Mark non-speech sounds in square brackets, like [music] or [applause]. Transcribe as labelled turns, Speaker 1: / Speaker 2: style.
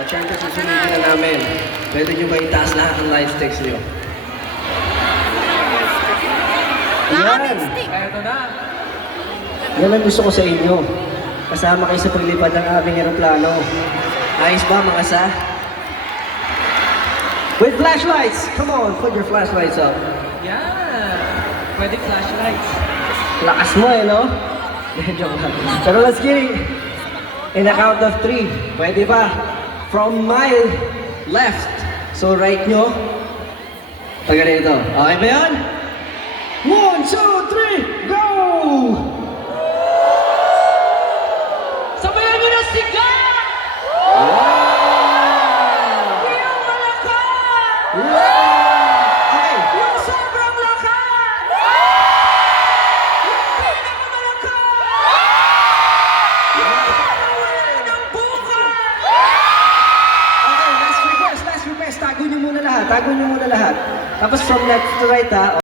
Speaker 1: At syempre, susundin na namin. Pwede nyo ba itaas lahat ng live sticks nyo? Yan!
Speaker 2: Eto na.
Speaker 1: Yan ang gusto ko sa inyo. Kasama kayo sa paglipad ng aming aeroplano. Ayos ba mga sa? With flashlights! Come on, put your flashlights up.
Speaker 2: Yan. Pwede flashlights.
Speaker 1: Lakas mo eh, no? [laughs] Joke lang. Pero let's get it. In a count of three. Pwede ba? From my left. So right nyo. Pag ganito. Okay ba yan? One, two, three, go!
Speaker 2: Sabayan nyo na siga!
Speaker 1: Wow! Wow! Muna lahat. Tago nyo muna lahat. Tapos from left to right ha.